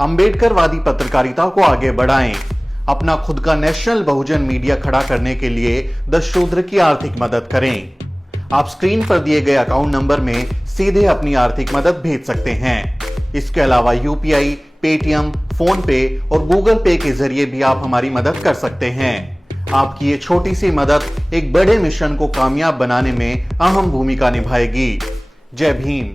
अंबेडकरवादी पत्रकारिता को आगे बढ़ाएं। अपना खुद का नेशनल बहुजन मीडिया खड़ा करने के लिए दशशूद्र की आर्थिक मदद करें। आप स्क्रीन पर दिए गए अकाउंट नंबर में सीधे अपनी आर्थिक मदद भेज सकते हैं। इसके अलावा यूपीआई, पेटीएम, फोन पे और गूगल पे के जरिए भी आप हमारी मदद कर सकते हैं। आपकी ये छोटी सी मदद एक बड़े मिशन को कामयाब बनाने में अहम भूमिका निभाएगी। जय भीम।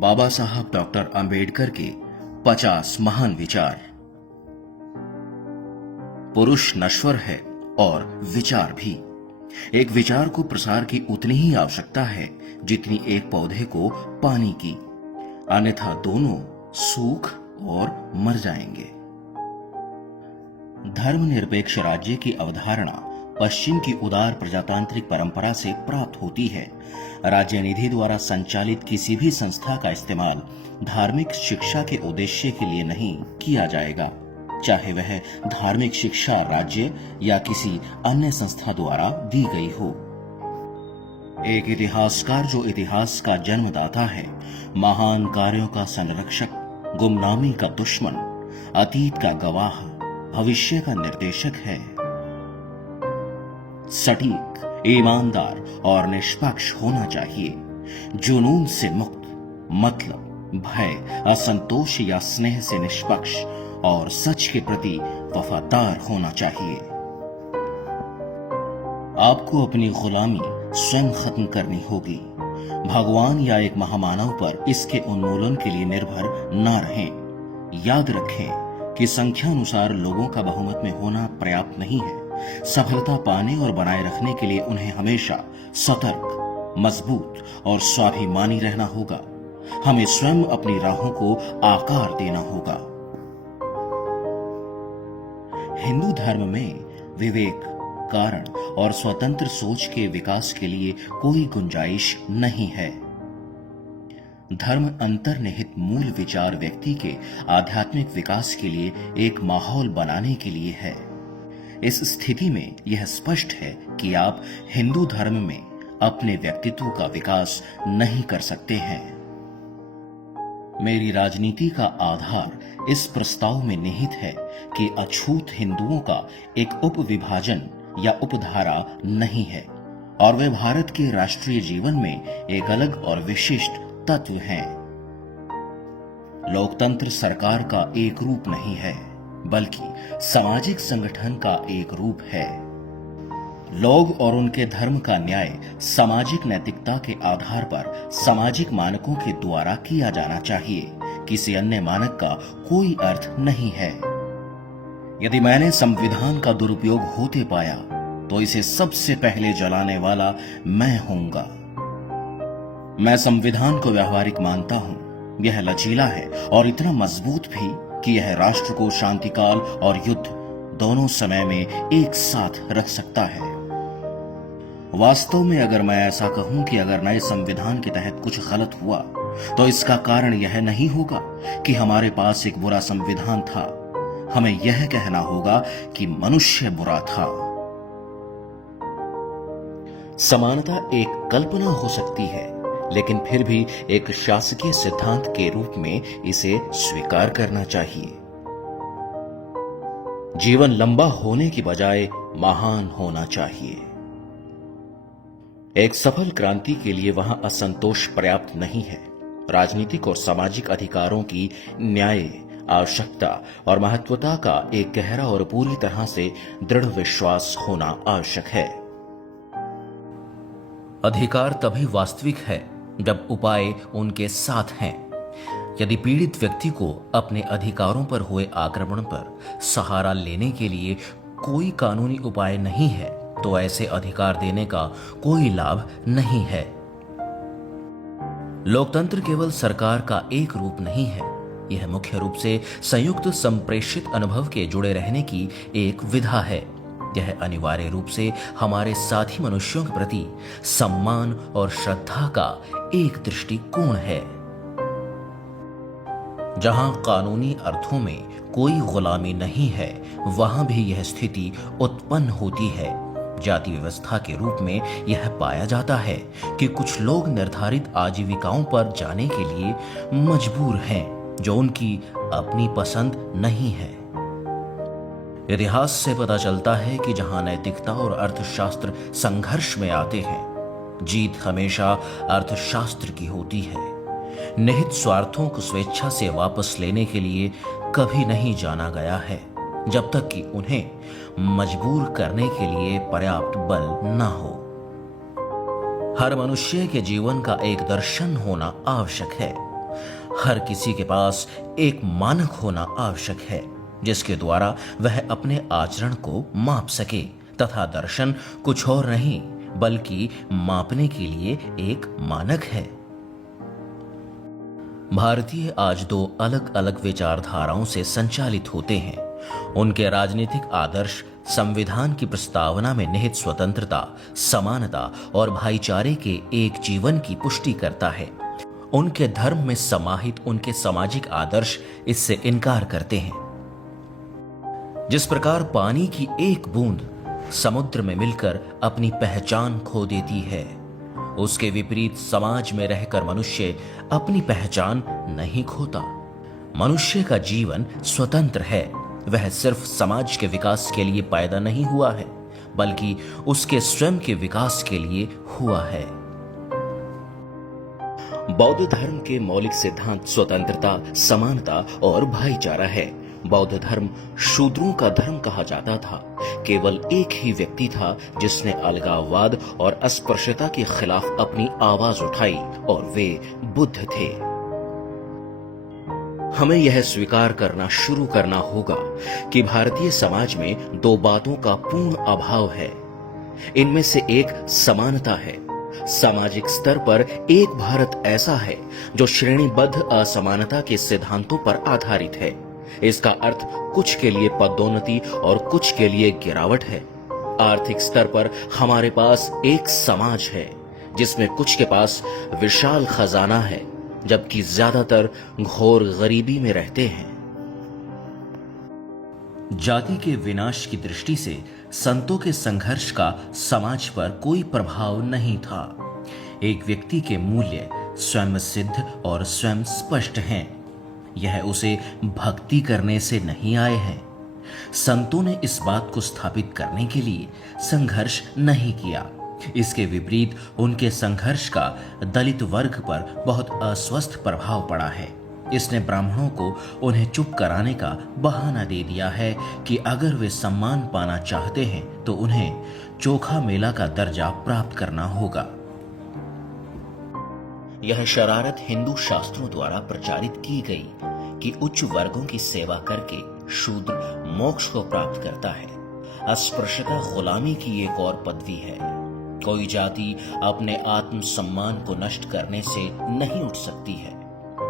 बाबा साहब डॉक्टर अंबेडकर के 50 महान विचार। पुरुष नश्वर है और विचार भी। एक विचार को प्रसार की उतनी ही आवश्यकता है जितनी एक पौधे को पानी की, अन्यथा दोनों सूख और मर जाएंगे। धर्मनिरपेक्ष राज्य की अवधारणा पश्चिम की उदार प्रजातांत्रिक परंपरा से प्राप्त होती है। राज्य निधि द्वारा संचालित किसी भी संस्था का इस्तेमाल धार्मिक शिक्षा के उद्देश्य के लिए नहीं किया जाएगा, चाहे वह धार्मिक शिक्षा राज्य या किसी अन्य संस्था द्वारा दी गई हो। एक इतिहासकार जो इतिहास का जन्मदाता है, महान कार्यों का संरक्षक, गुमनामी का दुश्मन, अतीत का गवाह, भविष्य का निर्देशक है। सटीक, ईमानदार और निष्पक्ष होना चाहिए। जुनून से मुक्त, मतलब भय, असंतोष या स्नेह से निष्पक्ष और सच के प्रति वफादार होना चाहिए। आपको अपनी गुलामी स्वयं खत्म करनी होगी। भगवान या एक महामानव पर इसके उन्मूलन के लिए निर्भर न रहें। याद रखें कि संख्यानुसार लोगों का बहुमत में होना पर्याप्त नहीं है। सफलता पाने और बनाए रखने के लिए उन्हें हमेशा सतर्क, मजबूत और स्वाभिमानी रहना होगा। हमें स्वयं अपनी राहों को आकार देना होगा। हिंदू धर्म में विवेक, कारण और स्वतंत्र सोच के विकास के लिए कोई गुंजाइश नहीं है। धर्म अंतर्निहित मूल विचार व्यक्ति के आध्यात्मिक विकास के लिए एक माहौल बनाने के लिए है। इस स्थिति में यह स्पष्ट है कि आप हिंदू धर्म में अपने व्यक्तित्व का विकास नहीं कर सकते हैं। मेरी राजनीति का आधार इस प्रस्ताव में निहित है कि अछूत हिंदुओं का एक उपविभाजन या उपधारा नहीं है और वे भारत के राष्ट्रीय जीवन में एक अलग और विशिष्ट तत्व हैं। लोकतंत्र सरकार का एक रूप नहीं है, बल्कि सामाजिक संगठन का एक रूप है। लोग और उनके धर्म का न्याय सामाजिक नैतिकता के आधार पर सामाजिक मानकों के द्वारा किया जाना चाहिए। किसी अन्य मानक का कोई अर्थ नहीं है। यदि मैंने संविधान का दुरुपयोग होते पाया तो इसे सबसे पहले जलाने वाला मैं होऊंगा। मैं संविधान को व्यवहारिक मानता हूं। यह लचीला है और इतना मजबूत भी कि यह राष्ट्र को शांतिकाल और युद्ध दोनों समय में एक साथ रख सकता है। वास्तव में अगर मैं ऐसा कहूं कि अगर नए संविधान के तहत कुछ गलत हुआ तो इसका कारण यह नहीं होगा कि हमारे पास एक बुरा संविधान था। हमें यह कहना होगा कि मनुष्य बुरा था। समानता एक कल्पना हो सकती है, लेकिन फिर भी एक शासकीय सिद्धांत के रूप में इसे स्वीकार करना चाहिए। जीवन लंबा होने की बजाय महान होना चाहिए। एक सफल क्रांति के लिए वहां असंतोष पर्याप्त नहीं है। राजनीतिक और सामाजिक अधिकारों की न्याय, आवश्यकता और महत्वता का एक गहरा और पूरी तरह से दृढ़ विश्वास होना आवश्यक है। अधिकार तभी वास्तविक है जब उपाय उनके साथ हैं। यदि पीड़ित व्यक्ति को अपने अधिकारों पर हुए आक्रमण पर सहारा लेने के लिए कोई कानूनी उपाय नहीं है तो ऐसे अधिकार देने का कोई लाभ नहीं है। लोकतंत्र केवल सरकार का एक रूप नहीं है, यह मुख्य रूप से संयुक्त संप्रेषित अनुभव के जुड़े रहने की एक विधा है। यह अनिवार्य रूप से हमारे साथी मनुष्यों के प्रति सम्मान और श्रद्धा का एक दृष्टिकोण है। जहां कानूनी अर्थों में कोई गुलामी नहीं है, वहां भी यह स्थिति उत्पन्न होती है। जाति व्यवस्था के रूप में यह पाया जाता है कि कुछ लोग निर्धारित आजीविकाओं पर जाने के लिए मजबूर हैं, जो उनकी अपनी पसंद नहीं है। इतिहास से पता चलता है कि जहां नैतिकता और अर्थशास्त्र संघर्ष में आते हैं, जीत हमेशा अर्थशास्त्र की होती है। निहित स्वार्थों को स्वेच्छा से वापस लेने के लिए कभी नहीं जाना गया है, जब तक कि उन्हें मजबूर करने के लिए पर्याप्त बल न हो। हर मनुष्य के जीवन का एक दर्शन होना आवश्यक है। हर किसी के पास एक मानक होना आवश्यक है, जिसके द्वारा वह अपने आचरण को माप सके, तथा दर्शन कुछ और नहीं बल्कि मापने के लिए एक मानक है। भारतीय आज दो अलग अलग विचारधाराओं से संचालित होते हैं। उनके राजनीतिक आदर्श संविधान की प्रस्तावना में निहित स्वतंत्रता, समानता और भाईचारे के एक जीवन की पुष्टि करता है। उनके धर्म में समाहित उनके सामाजिक आदर्श इससे इनकार करते हैं। जिस प्रकार पानी की एक बूंद समुद्र में मिलकर अपनी पहचान खो देती है, उसके विपरीत समाज में रहकर मनुष्य अपनी पहचान नहीं खोता। मनुष्य का जीवन स्वतंत्र है। वह सिर्फ समाज के विकास के लिए पैदा नहीं हुआ है, बल्कि उसके स्वयं के विकास के लिए हुआ है। बौद्ध धर्म के मौलिक सिद्धांत स्वतंत्रता, समानता और भाईचारा है। बौद्ध धर्म शूद्रों का धर्म कहा जाता था। केवल एक ही व्यक्ति था जिसने अलगाववाद और अस्पृश्यता के खिलाफ अपनी आवाज उठाई, और वे बुद्ध थे। हमें यह स्वीकार करना शुरू करना होगा कि भारतीय समाज में दो बातों का पूर्ण अभाव है। इनमें से एक समानता है। सामाजिक स्तर पर एक भारत ऐसा है जो श्रेणीबद्ध असमानता के सिद्धांतों पर आधारित है। इसका अर्थ कुछ के लिए पदोन्नति और कुछ के लिए गिरावट है। आर्थिक स्तर पर हमारे पास एक समाज है जिसमें कुछ के पास विशाल खजाना है, जबकि ज्यादातर घोर गरीबी में रहते हैं। जाति के विनाश की दृष्टि से संतों के संघर्ष का समाज पर कोई प्रभाव नहीं था। एक व्यक्ति के मूल्य स्वयं सिद्ध और स्वयं स्पष्ट हैं। यह उसे भक्ति करने से नहीं आए हैं। संतों ने इस बात को स्थापित करने के लिए संघर्ष नहीं किया। इसके विपरीत उनके संघर्ष का दलित वर्ग पर बहुत अस्वस्थ प्रभाव पड़ा है। इसने ब्राह्मणों को उन्हें चुप कराने का बहाना दे दिया है कि अगर वे सम्मान पाना चाहते हैं तो उन्हें चोखा मेला का दर्जा प्राप्त करना होगा। यह शरारत हिंदू शास्त्रों द्वारा प्रचारित की गई कि उच्च वर्गों की सेवा करके शूद्र मोक्ष को प्राप्त करता है। अस्पृश्यता गुलामी की एक और पदवी है। कोई जाति अपने आत्म सम्मान को नष्ट करने से नहीं उठ सकती है।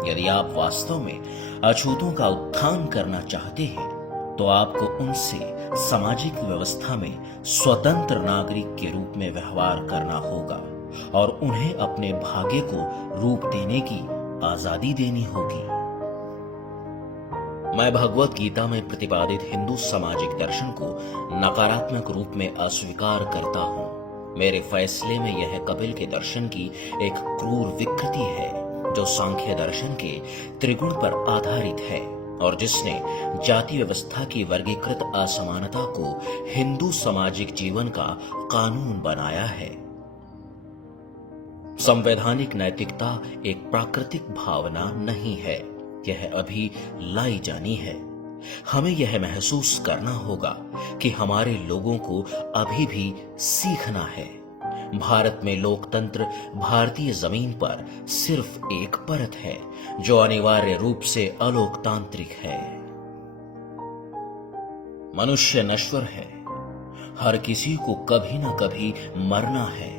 यदि आप वास्तव में अछूतों का उत्थान करना चाहते हैं तो आपको उनसे सामाजिक व्यवस्था में स्वतंत्र नागरिक के रूप में व्यवहार करना होगा और उन्हें अपने भाग्य को रूप देने की आजादी देनी होगी। मैं भगवत गीता में प्रतिपादित हिंदू सामाजिक दर्शन को नकारात्मक रूप में अस्वीकार करता हूं। मेरे फैसले में यह कपिल के दर्शन की एक क्रूर विकृति है जो सांख्य दर्शन के त्रिगुण पर आधारित है और जिसने जाति व्यवस्था की वर्गीकृत असमानता को हिंदू सामाजिक जीवन का कानून बनाया है। संवैधानिक नैतिकता एक प्राकृतिक भावना नहीं है, यह अभी लाई जानी है। हमें यह महसूस करना होगा कि हमारे लोगों को अभी भी सीखना है। भारत में लोकतंत्र भारतीय जमीन पर सिर्फ एक परत है जो अनिवार्य रूप से अलोकतांत्रिक है। मनुष्य नश्वर है। हर किसी को कभी न कभी मरना है,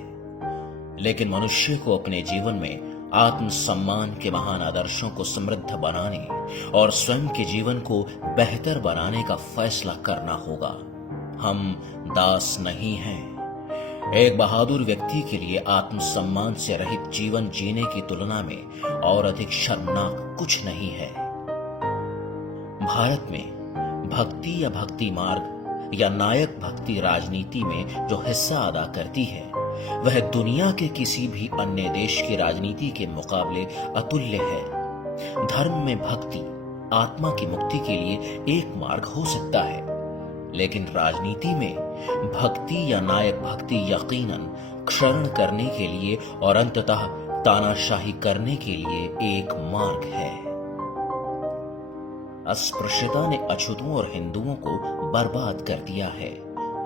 लेकिन मनुष्य को अपने जीवन में आत्म सम्मान के महान आदर्शों को समृद्ध बनाने और स्वयं के जीवन को बेहतर बनाने का फैसला करना होगा। हम दास नहीं हैं। एक बहादुर व्यक्ति के लिए आत्म सम्मान से रहित जीवन जीने की तुलना में और अधिक शर्मनाक कुछ नहीं है। भारत में भक्ति या भक्ति मार्ग या नायक भक्ति राजनीति में जो हिस्सा अदा करती है वह दुनिया के किसी भी अन्य देश की राजनीति के मुकाबले अतुल्य है। धर्म में भक्ति आत्मा की मुक्ति के लिए एक मार्ग हो सकता है, लेकिन राजनीति में भक्ति या नायक भक्ति यकीनन क्षरण करने के लिए और अंततः तानाशाही करने के लिए एक मार्ग है। अस्पृश्यता ने अछूतों और हिंदुओं को बर्बाद कर दिया है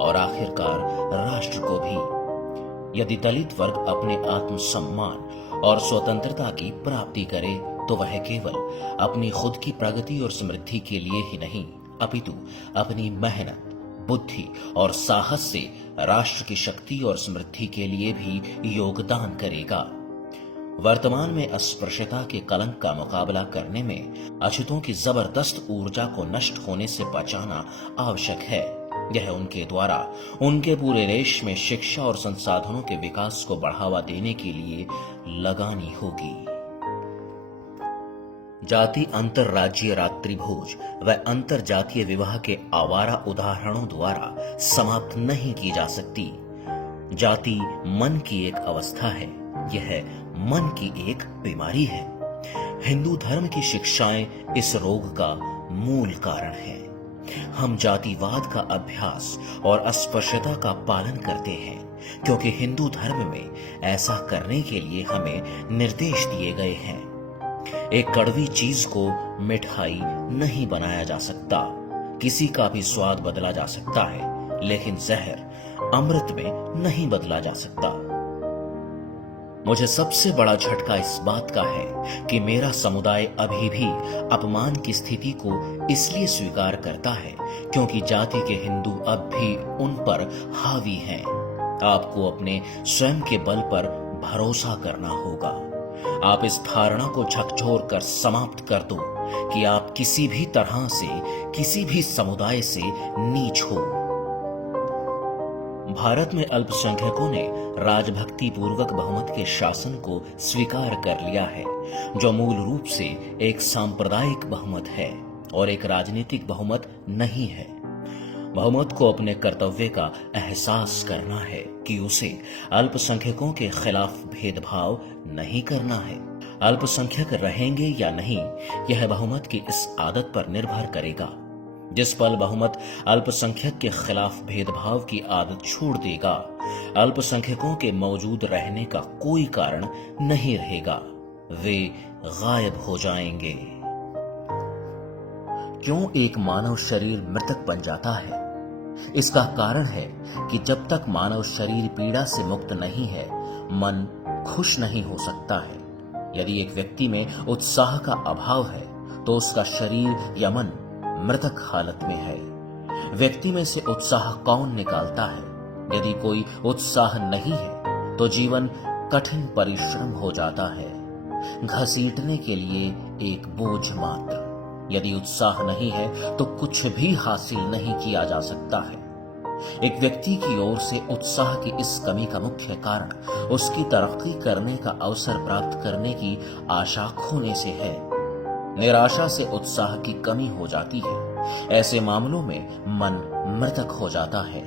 और आखिरकार राष्ट्र को भी। यदि दलित वर्ग अपने आत्मसम्मान और स्वतंत्रता की प्राप्ति करे तो वह केवल अपनी खुद की प्रगति और समृद्धि के लिए ही नहीं अपितु अपनी मेहनत, बुद्धि और साहस से राष्ट्र की शक्ति और समृद्धि के लिए भी योगदान करेगा। वर्तमान में अस्पृश्यता के कलंक का मुकाबला करने में अछूतों की जबरदस्त ऊर्जा को नष्ट होने से बचाना आवश्यक है। यह उनके द्वारा उनके पूरे देश में शिक्षा और संसाधनों के विकास को बढ़ावा देने के लिए लगानी होगी। जाति अंतरराज्यीय रात्रि भोज व अंतर जातीय विवाह के आवारा उदाहरणों द्वारा समाप्त नहीं की जा सकती। जाति मन की एक अवस्था है, यह मन की एक बीमारी है। हिंदू धर्म की शिक्षाएं इस रोग का मूल कारण है। हम जातिवाद का अभ्यास और अस्पृश्यता का पालन करते हैं क्योंकि हिंदू धर्म में ऐसा करने के लिए हमें निर्देश दिए गए हैं। एक कड़वी चीज को मिठाई नहीं बनाया जा सकता, किसी का भी स्वाद बदला जा सकता है, लेकिन जहर अमृत में नहीं बदला जा सकता। मुझे सबसे बड़ा झटका इस बात का है कि मेरा समुदाय अभी भी अपमान की स्थिति को इसलिए स्वीकार करता है क्योंकि जाति के हिंदू अब भी उन पर हावी हैं। आपको अपने स्वयं के बल पर भरोसा करना होगा। आप इस धारणा को झकझोर कर समाप्त कर दो कि आप किसी भी तरह से किसी भी समुदाय से नीच हो। भारत में अल्पसंख्यकों ने राजभक्ति पूर्वक बहुमत के शासन को स्वीकार कर लिया है, जो मूल रूप से एक सांप्रदायिक बहुमत है और एक राजनीतिक बहुमत नहीं है। बहुमत को अपने कर्तव्य का एहसास करना है कि उसे अल्पसंख्यकों के खिलाफ भेदभाव नहीं करना है। अल्पसंख्यक रहेंगे या नहीं, यह बहुमत की इस आदत पर निर्भर करेगा। जिस पल बहुमत अल्पसंख्यक के खिलाफ भेदभाव की आदत छोड़ देगा, अल्पसंख्यकों के मौजूद रहने का कोई कारण नहीं रहेगा, वे गायब हो जाएंगे। क्यों एक मानव शरीर मृतक बन जाता है? इसका कारण है कि जब तक मानव शरीर पीड़ा से मुक्त नहीं है, मन खुश नहीं हो सकता है। यदि एक व्यक्ति में उत्साह का अभाव है तो उसका शरीर या मन मृतक हालत में है। व्यक्ति में से उत्साह कौन निकालता है? यदि कोई उत्साह नहीं है तो जीवन कठिन परिश्रम हो जाता है, घसीटने के लिए एक बोझ मात्र। यदि उत्साह नहीं है तो कुछ भी हासिल नहीं किया जा सकता है। एक व्यक्ति की ओर से उत्साह की इस कमी का मुख्य कारण उसकी तरक्की करने का अवसर प्राप्त करने की आशा खोने से है। निराशा से उत्साह की कमी हो जाती है। ऐसे मामलों में मन मृतक हो जाता है।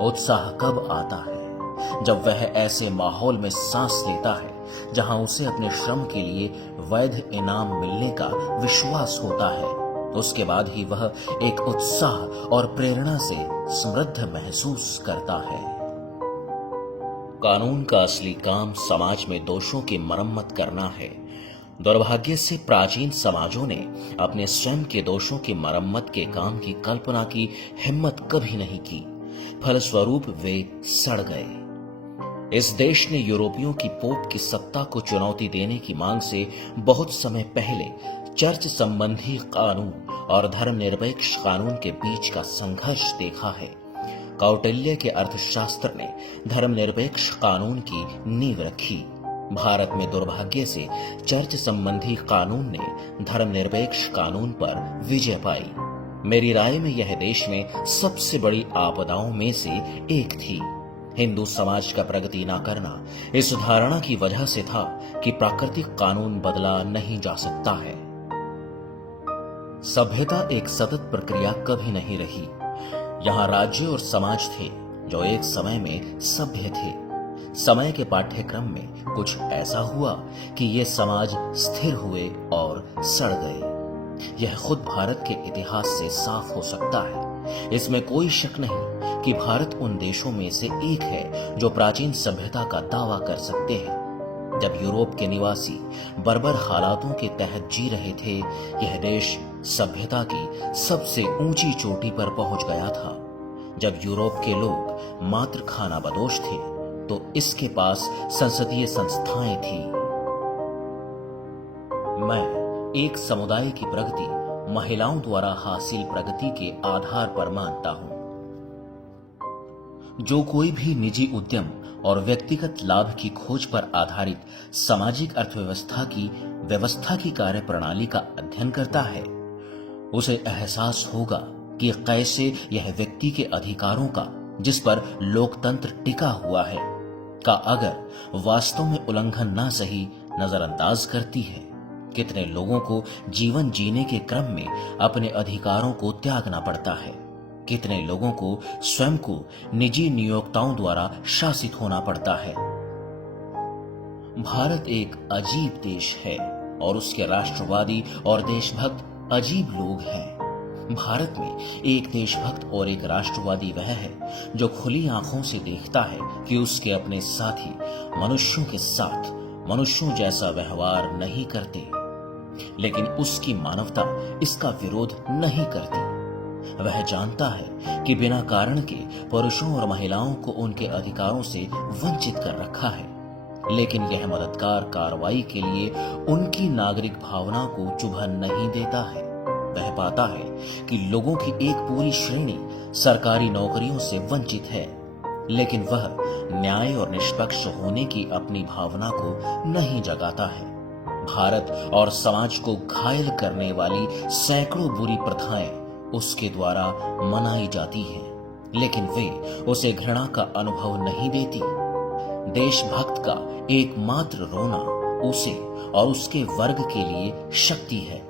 उत्साह कब आता है? जब वह ऐसे माहौल में सांस लेता है जहां उसे अपने श्रम के लिए वैध इनाम मिलने का विश्वास होता है। उसके बाद ही वह एक उत्साह और प्रेरणा से समृद्ध महसूस करता है। कानून का असली काम समाज में दोषों की मरम्मत करना है। दुर्भाग्य से प्राचीन समाजों ने अपने स्वयं के दोषों की मरम्मत के काम की कल्पना की हिम्मत कभी नहीं की। फलस्वरूप वे सड़ गए। इस देश ने यूरोपियों की पोप की सत्ता को चुनौती देने की मांग से बहुत समय पहले चर्च संबंधी कानून और धर्मनिरपेक्ष कानून के बीच का संघर्ष देखा है। कौटिल्य के अर्थशास्त्र ने धर्मनिरपेक्ष कानून की नींव रखी। भारत में दुर्भाग्य से चर्च संबंधी कानून ने धर्मनिरपेक्ष कानून पर विजय पाई। मेरी राय में यह देश में सबसे बड़ी आपदाओं में से एक थी। हिंदू समाज का प्रगति न करना इस धारणा की वजह से था कि प्राकृतिक कानून बदला नहीं जा सकता है। सभ्यता एक सतत प्रक्रिया कभी नहीं रही। यहाँ राज्य और समाज थे जो एक समय में सभ्य थे। समय के पाठ्यक्रम में कुछ ऐसा हुआ कि ये समाज स्थिर हुए और सड़ गए। यह खुद भारत के इतिहास से साफ हो सकता है। इसमें कोई शक नहीं कि भारत उन देशों में से एक है जो प्राचीन सभ्यता का दावा कर सकते हैं। जब यूरोप के निवासी बर्बर हालातों के तहत जी रहे थे, यह देश सभ्यता की सबसे ऊंची चोटी पर पहुंच गया था। जब यूरोप के लोग मात्र खानाबदोश थे, तो इसके पास संसदीय संस्थाएं थी। मैं एक समुदाय की प्रगति महिलाओं द्वारा हासिल प्रगति के आधार पर मानता हूं। जो कोई भी निजी उद्यम और व्यक्तिगत लाभ की खोज पर आधारित सामाजिक व्यवस्था की कार्यप्रणाली का अध्ययन करता है, उसे एहसास होगा कि कैसे यह व्यक्ति के अधिकारों का, जिस पर लोकतंत्र टिका हुआ है, का अगर वास्तव में उल्लंघन ना सही नजरअंदाज करती है। कितने लोगों को जीवन जीने के क्रम में अपने अधिकारों को त्यागना पड़ता है। कितने लोगों को स्वयं को निजी नियोक्ताओं द्वारा शासित होना पड़ता है। भारत एक अजीब देश है और उसके राष्ट्रवादी और देशभक्त अजीब लोग हैं। भारत में एक देशभक्त और एक राष्ट्रवादी वह है जो खुली आंखों से देखता है कि उसके अपने साथी मनुष्यों के साथ मनुष्यों जैसा व्यवहार नहीं करते, लेकिन उसकी मानवता इसका विरोध नहीं करती। वह जानता है कि बिना कारण के पुरुषों और महिलाओं को उनके अधिकारों से वंचित कर रखा है, लेकिन यह मददगार कार्रवाई के लिए उनकी नागरिक भावना को चुभन नहीं देता है। वह पाता है कि लोगों की एक पूरी श्रेणी सरकारी नौकरियों से वंचित है, लेकिन वह न्याय और निष्पक्ष होने की अपनी भावना को नहीं जगाता है। भारत और समाज को घायल करने वाली सैकड़ों बुरी प्रथाएं उसके द्वारा मनाई जाती हैं, लेकिन वे उसे घृणा का अनुभव नहीं देती। देशभक्त का एकमात्र रोना उसे और उसके वर्ग के लिए शक्ति है।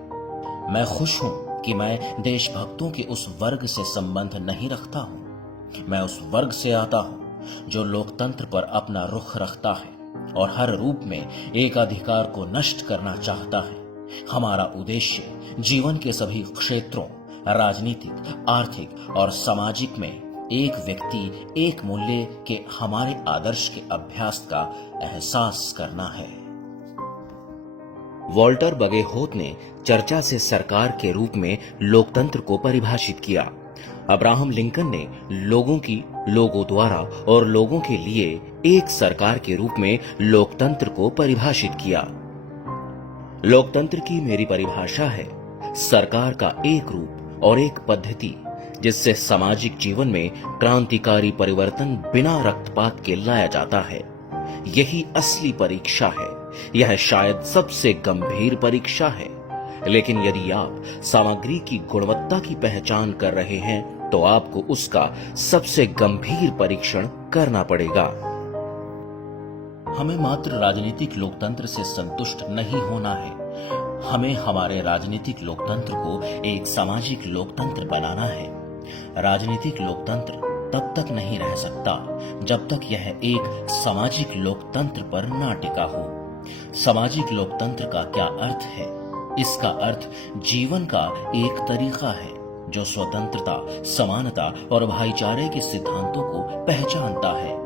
मैं खुश हूं कि मैं देशभक्तों के उस वर्ग से संबंध नहीं रखता हूं। मैं उस वर्ग से आता हूं जो लोकतंत्र पर अपना रुख रखता है और हर रूप में एकाधिकार को नष्ट करना चाहता है। हमारा उद्देश्य जीवन के सभी क्षेत्रों, राजनीतिक, आर्थिक और सामाजिक में एक व्यक्ति एक मूल्य के हमारे आदर्श के अभ्यास का एहसास करना है। वॉल्टर बगेहोत ने चर्चा से सरकार के रूप में लोकतंत्र को परिभाषित किया। अब्राहम लिंकन ने लोगों द्वारा और लोगों के लिए एक सरकार के रूप में लोकतंत्र को परिभाषित किया। लोकतंत्र की मेरी परिभाषा है सरकार का एक रूप और एक पद्धति जिससे सामाजिक जीवन में क्रांतिकारी परिवर्तन बिना रक्तपात के लाया जाता है। यही असली परीक्षा है। यह शायद सबसे गंभीर परीक्षा है, लेकिन यदि आप सामग्री की गुणवत्ता की पहचान कर रहे हैं तो आपको उसका सबसे गंभीर परीक्षण करना पड़ेगा। हमें मात्र राजनीतिक लोकतंत्र से संतुष्ट नहीं होना है। हमें हमारे राजनीतिक लोकतंत्र को एक सामाजिक लोकतंत्र बनाना है। राजनीतिक लोकतंत्र तब तक नहीं रह सकता जब तक यह एक सामाजिक लोकतंत्र पर ना टिका हो। सामाजिक लोकतंत्र का क्या अर्थ है? इसका अर्थ जीवन का एक तरीका है जो स्वतंत्रता, समानता और भाईचारे के सिद्धांतों को पहचानता है।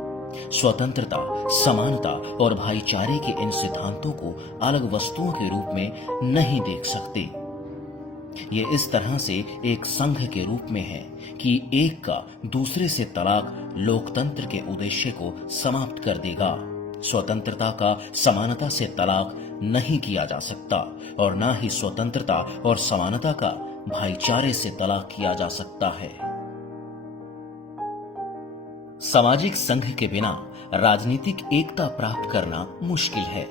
स्वतंत्रता, समानता और भाईचारे के इन सिद्धांतों को अलग वस्तुओं के रूप में नहीं देख सकते। ये इस तरह से एक संघ के रूप में है कि एक का दूसरे से तलाक लोकतंत्र के उद्देश्य को समाप्त कर देगा। स्वतंत्रता का समानता से तलाक नहीं किया जा सकता और न ही स्वतंत्रता और समानता का भाईचारे से तलाक किया जा सकता है। सामाजिक संघ के बिना राजनीतिक एकता प्राप्त करना मुश्किल है।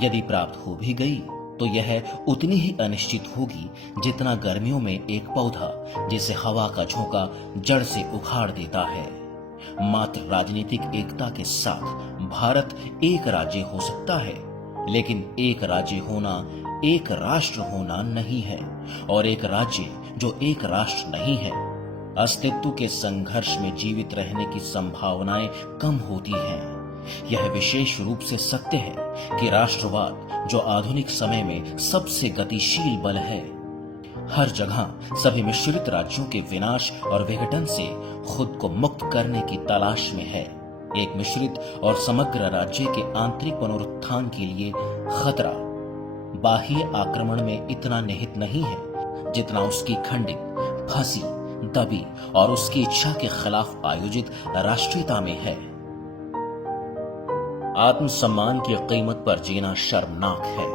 यदि प्राप्त हो भी गई तो यह उतनी ही अनिश्चित होगी जितना गर्मियों में एक पौधा जिसे हवा का झोंका जड़ से उखाड़ देता है। मात्र राजनीतिक एकता के साथ भारत एक राज्य हो सकता है, लेकिन एक राज्य होना एक राष्ट्र होना नहीं है, और एक राज्य जो एक राष्ट्र नहीं है अस्तित्व के संघर्ष में जीवित रहने की संभावनाएं कम होती हैं। यह विशेष रूप से सत्य है कि राष्ट्रवाद, जो आधुनिक समय में सबसे गतिशील बल है, हर जगह सभी मिश्रित राज्यों के विनाश और विघटन से खुद को मुक्त करने की तलाश में है। एक मिश्रित और समग्र राज्य के आंतरिक पुनरुत्थान के लिए खतरा बाह्य आक्रमण में इतना निहित नहीं है जितना उसकी खंडित, फंसी, दबी और उसकी इच्छा के खिलाफ आयोजित राष्ट्रीयता में है। आत्मसम्मान की कीमत पर जीना शर्मनाक है।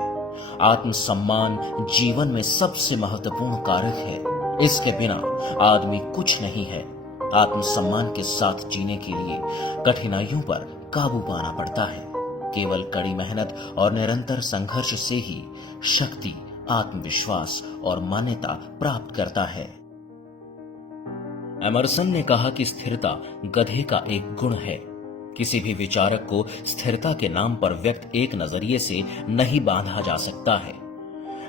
आत्मसम्मान जीवन में सबसे महत्वपूर्ण कारक है। इसके बिना आदमी कुछ नहीं है। आत्मसम्मान के साथ जीने के लिए कठिनाइयों पर काबू पाना पड़ता है। केवल कड़ी मेहनत और निरंतर संघर्ष से ही शक्ति, आत्मविश्वास और मान्यता प्राप्त करता है। एमर्सन ने कहा कि स्थिरता गधे का एक गुण है। किसी भी विचारक को स्थिरता के नाम पर व्यक्त एक नजरिए से नहीं बांधा जा सकता है।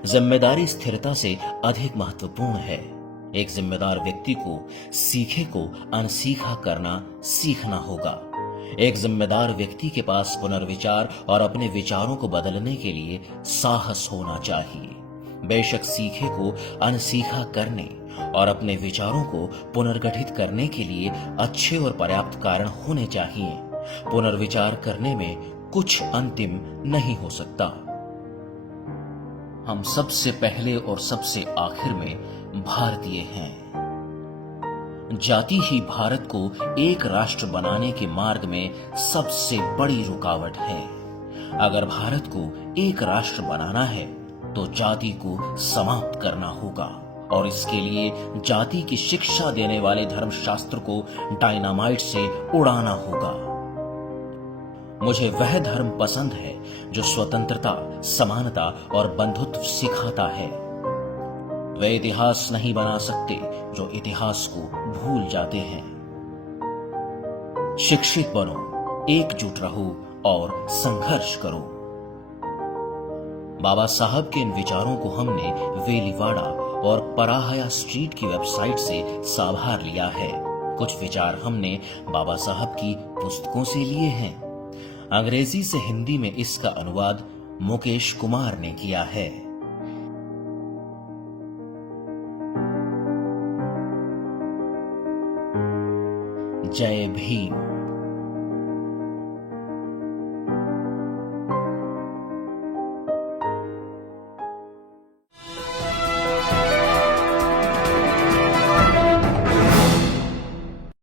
जिम्मेदारी स्थिरता से अधिक महत्वपूर्ण है। एक जिम्मेदार व्यक्ति को सीखे को अनसीखा करना सीखना होगा। एक जिम्मेदार व्यक्ति के पास पुनर्विचार और अपने विचारों को बदलने के लिए साहस होना चाहिए। बेशक सीखे को अनसीखा करने और अपने विचारों को पुनर्गठित करने के लिए अच्छे और पर्याप्त कारण होने चाहिए। पुनर्विचार करने में कुछ अंतिम नहीं हो सकता। हम सबसे पहले और सबसे आखिर में भारतीय हैं। जाति ही भारत को एक राष्ट्र बनाने के मार्ग में सबसे बड़ी रुकावट है। अगर भारत को एक राष्ट्र बनाना है तो जाति को समाप्त करना होगा और इसके लिए जाति की शिक्षा देने वाले धर्मशास्त्र को डायनामाइट से उड़ाना होगा। मुझे वह धर्म पसंद है जो स्वतंत्रता, समानता और बंधुत्व सिखाता है। वे इतिहास नहीं बना सकते जो इतिहास को भूल जाते हैं। शिक्षित बनो, एकजुट रहो और संघर्ष करो। बाबा साहब के इन विचारों को हमने वेलीवाड़ा और पराहया स्ट्रीट की वेबसाइट से साभार लिया है। कुछ विचार हमने बाबा साहब की पुस्तकों से लिए हैं। अंग्रेजी से हिंदी में इसका अनुवाद मुकेश कुमार ने किया है। जय भीम।